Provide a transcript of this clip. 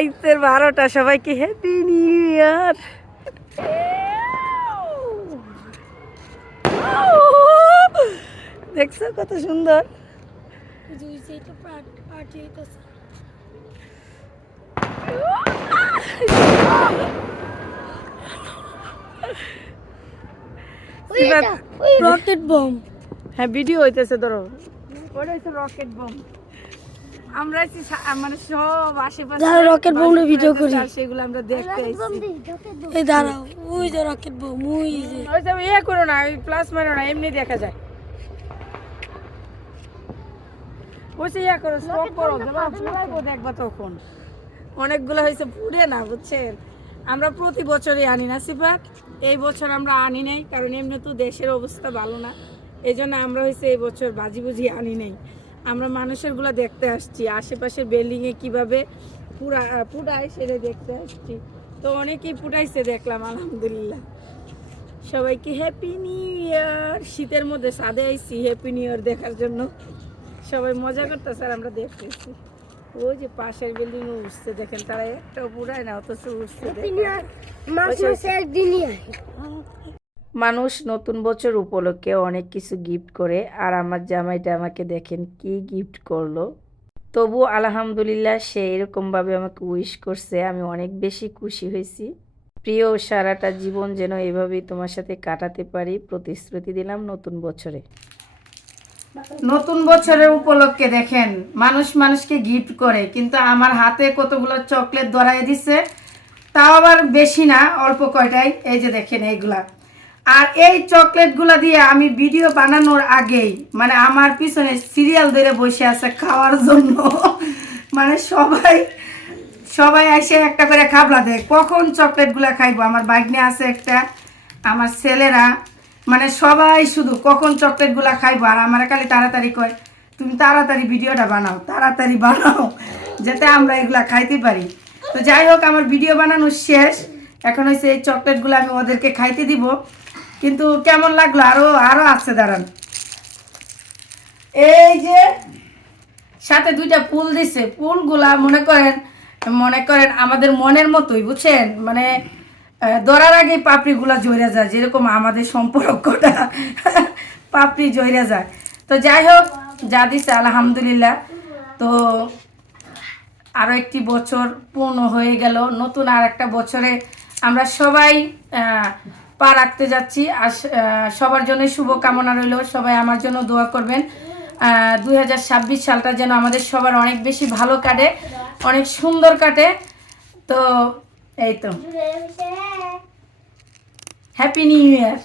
রাইতের বারোটা সবাইকে হ্যাপি নিউ ইয়ার দেখছ কত সুন্দর? রকেট বম হ্যাঁ ভিডিও হইতেছে ধরো। ওটা হচ্ছে রকেট বম আমরা মানে সব আশেপাশে bomb এর করি। সেগুলো আমরা দেখতে আইছি। এই দাঁড়াও ওই যে রকেট বম ওই যে। ওই যে ইয়ে করো না ওই প্লাস মারো না এমনি দেখা যায়। ওই যে ইয়া করো স্টপ করো পুরাইবো দেখবা তখন। অনেকগুলো হয়েছে পুড়ে না বুঝছেন? আমরা প্রতি বছরই আনি না সিফাত এই বছর আমরা আনি নাই কারণ এমনি তো দেশের অবস্থা ভালো না। এই জন্য আমরা হয়েছে এই বছর বাজি বুঝি আনি নাই। আমরা মানুষেরগুলা দেখতে আসছি আশেপাশের বিল্ডিং এ কীভাবে পুরা পুরায় সেটা দেখতে আসছি। তো অনেকেই পুটাইছে দেখলাম আলহামদুলিল্লাহ। সবাইকে হ্যাপি নিউ ইয়ার শীতের মধ্যে সাদে আইছি হ্যাপি নিউ ইয়ার দেখার জন্য। সবাই মজা করতেছে আর আমরা দেখতেছি। ওই যে পাশের বিল্ডিং উঠছে দেখেন তারা একটা পুরায় না অথচ উঠছে মানুষ নতুন বছর উপলক্ষে অনেক কিছু গিফট করে, আর আমার জামাইটা আমাকে দেখেন কি গিফট করল। তবু আলহামদুলিল্লাহ সে এরকমভাবে আমাকে উইশ করছে, আমি অনেক বেশি খুশি হয়েছি। প্রিয়, সারাটা জীবন যেন এভাবেই তোমার সাথে কাটাতে পারি। প্রতিশ্রুতি দিলাম নতুন বছরে। নতুন বছরের উপলক্ষে দেখেন, মানুষ মানুষকে গিফট করে, কিন্তু আমার হাতে কতগুলো চকলেট ধরাই দিছে, তাও আবার বেশি না, অল্প কয়টাই, এই যে দেখেন এইগুলা। আর এই চকলেটগুলা দিয়ে আমি ভিডিও বানানোর আগেই মানে আমার পিছনে সিরিয়াল ধরে বসে আছে খাওয়ার জন্য। মানে সবাই সবাই এসে একটা করে খাবলা দেয়। কখন চকলেটগুলা খাইবো? আমার বাইকনে আছে একটা, আমার ছেলেরা। মানে সবাই শুধু কখন চকলেটগুলা খাইবো? আর আমার খালি তাড়াতাড়ি কয়, তুমি তাড়াতাড়ি ভিডিওটা বানাও, তাড়াতাড়ি বানাও, যাতে আমরা এগুলা খাইতে পারি। তো যাই হোক, আমার ভিডিও বানানো শেষ। এখন হচ্ছে এই চকলেটগুলো আমি ওদেরকে খাইতে দিব। কিন্তু কেমন লাগল? আরও আরও আছে, দাঁড়ান। এই যে, সাথে দুইটা ফুল দিছে। ফুলগুলা মনে করেন মনে করেন আমাদের মনের মতোই, বুঝছেন? মানে ধরার আগে পাপড়িগুলা জয়রা যায়, যেরকম আমাদের সম্পর্কটা। পাপড়ি জয়রা যায়। তো যাই হোক, যা দিছে, আলহামদুলিল্লাহ। তো আরও একটি বছর পূর্ণ হয়ে গেল। নতুন আর একটা বছরে আমরা সবাই পা রাখতে যাচ্ছি। আর সবার জন্য শুভকামনা রইল। সবাই আমার জন্য দোয়া করবেন। দুই হাজার ছাব্বিশ সালটা যেন আমাদের সবার অনেক বেশি ভালো কাটে অনেক সুন্দর কাটে। তো এই তো। Happy new year